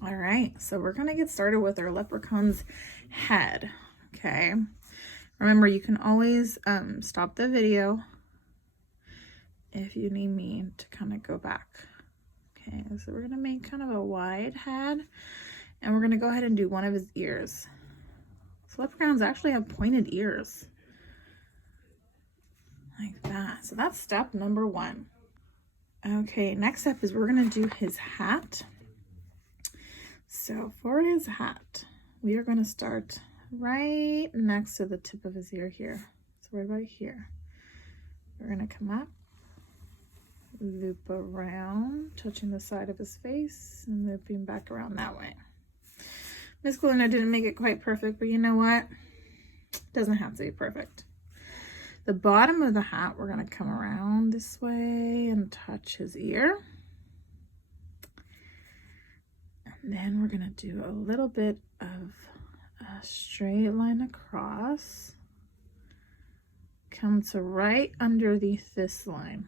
All right, so we're gonna get started with our leprechaun's head. Okay, remember you can always stop the video if you need me to kind of go back. Okay, so we're gonna make kind of a wide head, and we're gonna go ahead and do one of his ears. So leprechauns actually have pointed ears like that. So that's step number one. Okay, next step is we're gonna do his hat. So for his hat, we are going to start right next to the tip of his ear here. So right about here. We're going to come up, loop around, touching the side of his face, and looping back around that way. Miss Galena didn't make it quite perfect, but you know what? It doesn't have to be perfect. The bottom of the hat, we're going to come around this way and touch his ear. And then we're going to do a little bit of a straight line across. Come to right underneath this line.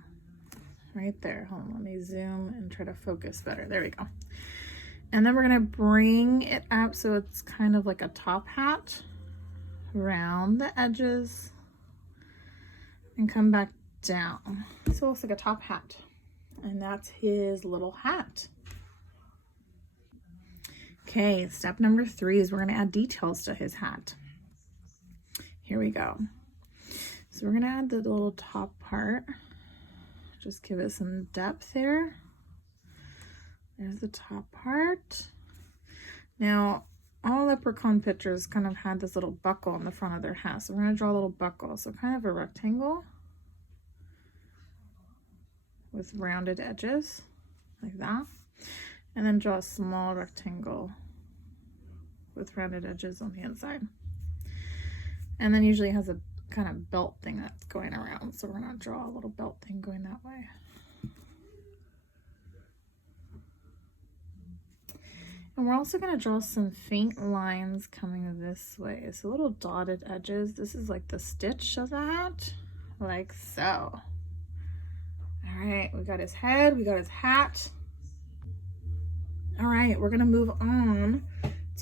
Right there. Hold on, let me zoom and try to focus better. There we go. And then we're going to bring it up so it's kind of like a top hat. Round the edges. And come back down. So it looks like a top hat. And that's his little hat. Okay, step number 3 is we're going to add details to his hat. Here we go. So we're going to add the little top part. Just give it some depth there. There's the top part. Now, all leprechaun pictures kind of had this little buckle on the front of their hat. So we're going to draw a little buckle. So kind of a rectangle with rounded edges like that. And then draw a small rectangle with rounded edges on the inside. And then usually it has a kind of belt thing that's going around. So we're going to draw a little belt thing going that way. And we're also going to draw some faint lines coming this way. So little dotted edges. This is like the stitch of the hat, like so. All right, we got his head, we got his hat. All right, we're gonna move on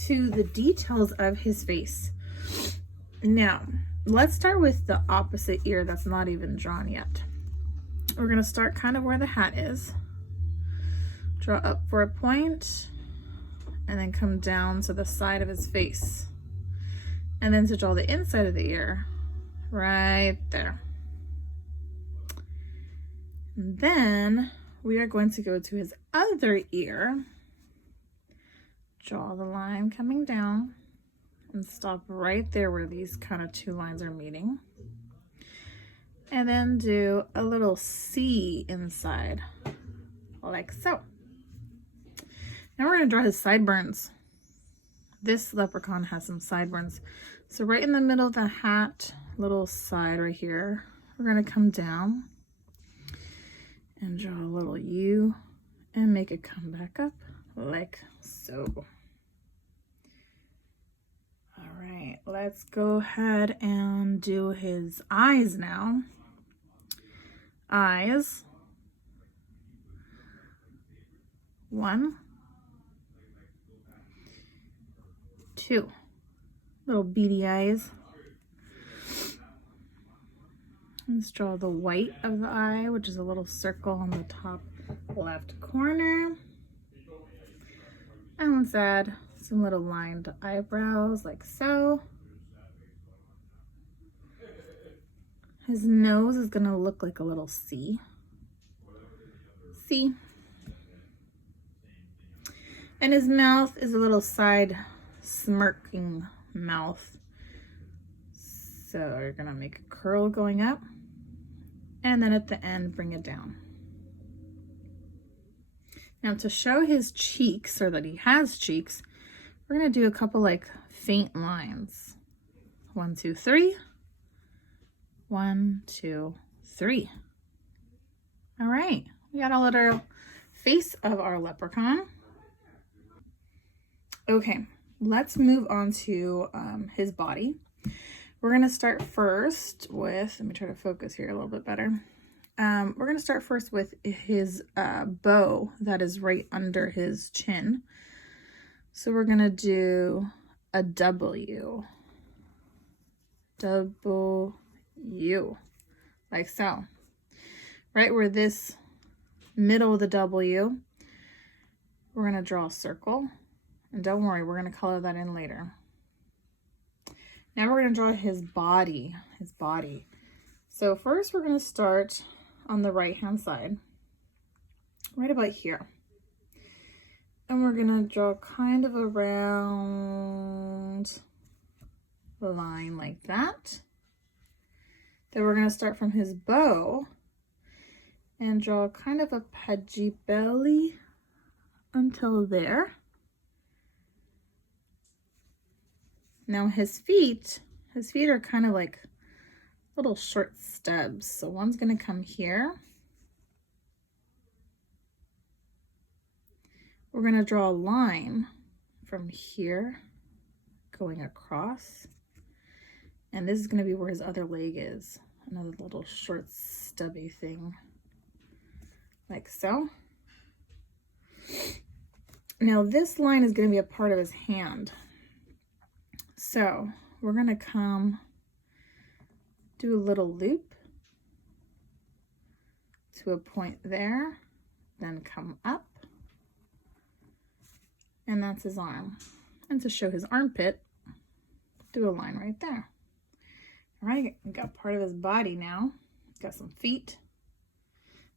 to the details of his face. Now, let's start with the opposite ear that's not even drawn yet. We're gonna start kind of where the hat is. Draw up for a point, and then come down to the side of his face. And then to draw the inside of the ear, right there. And then we are going to go to his other ear. Draw the line coming down and stop right there where these kind of two lines are meeting. And then do a little C inside, like so. Now we're going to draw his sideburns. This leprechaun has some sideburns. So right in the middle of the hat, little side right here, we're going to come down and draw a little U and make it come back up like so. All right, let's go ahead and do his eyes now. Eyes. 1, 2. Little beady eyes. Let's draw the white of the eye, which is a little circle on the top left corner. And let's add some little lined eyebrows like so. His nose is gonna look like a little C. C. And his mouth is a little side smirking mouth. So you're gonna make a curl going up, and then at the end, bring it down. Now to show his cheeks, or that he has cheeks, we're gonna do a couple like faint lines. 1, 2, 3. 1, 2, 3. All right, we got a little face of our leprechaun. Okay, let's move on to his body. We're gonna start first with, let me try to focus here a little bit better. We're gonna start first with his bow that is right under his chin. So we're gonna do a W. W, like so. Right where this middle of the W, we're gonna draw a circle. And don't worry, we're gonna color that in later. Now we're gonna draw his body, So first we're gonna start on the right-hand side, right about here. And we're gonna draw kind of a round line like that. Then we're gonna start from his bow and draw kind of a pudgy belly until there. Now his feet are kind of like little short stubs. So one's gonna come here. We're gonna draw a line from here going across. And this is gonna be where his other leg is. Another little short stubby thing, like so. Now this line is gonna be a part of his hand. So we're gonna come do a little loop to a point there, then come up, and that's his arm. And to show his armpit, do a line right there. All right, we got part of his body now. Got some feet.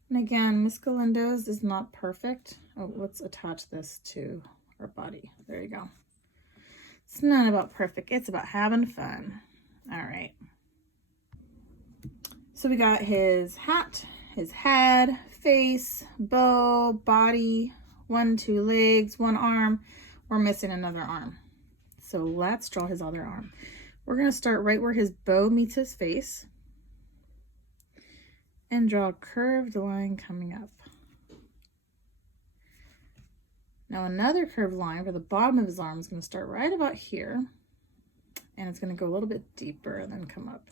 And again, Miss Galindo's is not perfect. Oh, let's attach this to our body. There you go. It's not about perfect, it's about having fun. All right. So we got his hat, his head, face, bow, body, 1, 2 legs, 1 arm. We're missing another arm. So let's draw his other arm. We're gonna start right where his bow meets his face and draw a curved line coming up. Now another curved line for the bottom of his arm is gonna start right about here, and it's gonna go a little bit deeper and then come up.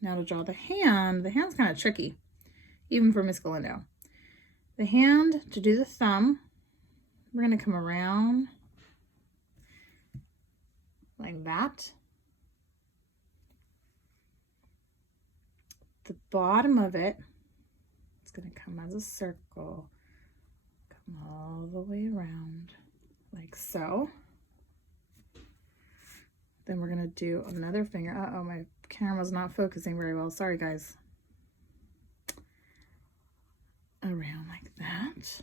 Now to draw the hand's kind of tricky, even for Miss Galindo. The hand, to do the thumb, we're gonna come around like that. The bottom of it, it's gonna come as a circle, come all the way around like so. Then we're gonna do another finger. Uh-oh, my camera's not focusing very well. Sorry, guys. Around like that.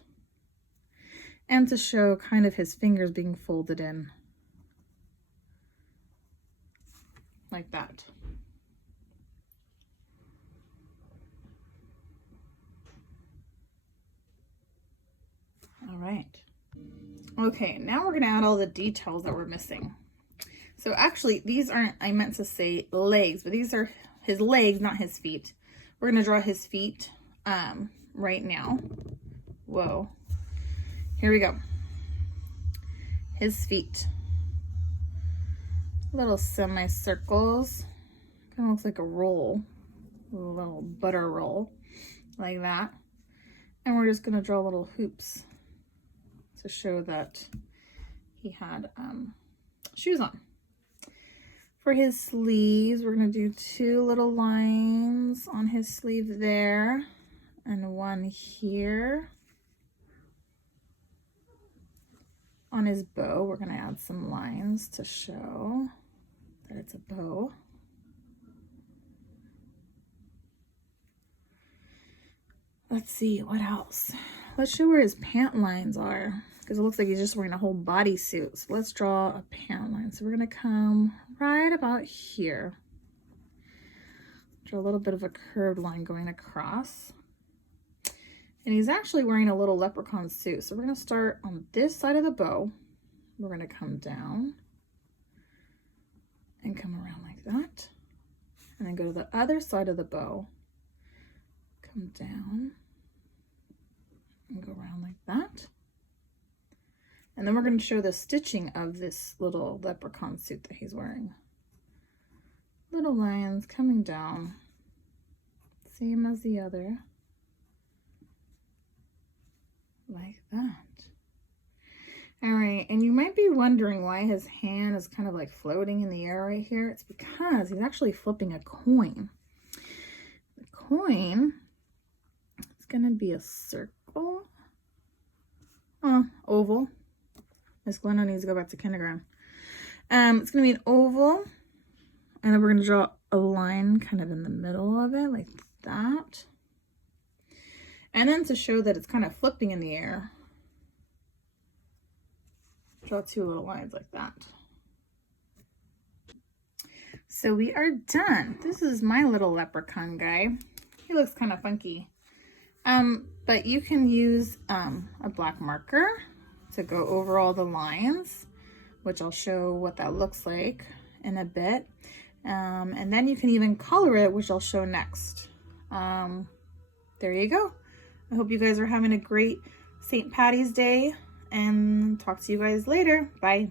And to show kind of his fingers being folded in like that. All right. Okay, now we're gonna add all the details that we're missing. So actually, these aren't, I meant to say legs, but these are his legs, not his feet. We're gonna draw his feet right now. Whoa. Here we go. His feet. Little semicircles. Kind of looks like a roll. A little butter roll. Like that. And we're just gonna draw little hoops to show that he had shoes on. For his sleeves, we're gonna do 2 little lines on his sleeve there and 1 here. On his bow, we're gonna add some lines to show that it's a bow. Let's see, what else? Let's show where his pant lines are, because it looks like he's just wearing a whole bodysuit. So let's draw a pant line. So we're gonna come right about here. Draw a little bit of a curved line going across. And he's actually wearing a little leprechaun suit. So we're gonna start on this side of the bow. We're gonna come down and come around like that. And then go to the other side of the bow. Come down and go around like that. And then we're going to show the stitching of this little leprechaun suit that he's wearing. Little lines coming down, same as the other. like that. All right, and you might be wondering why his hand is kind of like floating in the air right here. It's because he's actually flipping a coin. The coin is going to be a circle. Oh, oval. Miss Glenda needs to go back to kindergarten. It's going to be an oval, and then we're going to draw a line kind of in the middle of it, like that. And then to show that it's kind of flipping in the air, draw two little lines like that. So we are done. This is my little leprechaun guy. He looks kind of funky. But you can use a black marker to go over all the lines, which I'll show what that looks like in a bit. And then you can even color it, which I'll show next. There you go. I hope you guys are having a great St. Patty's Day, and talk to you guys later. Bye.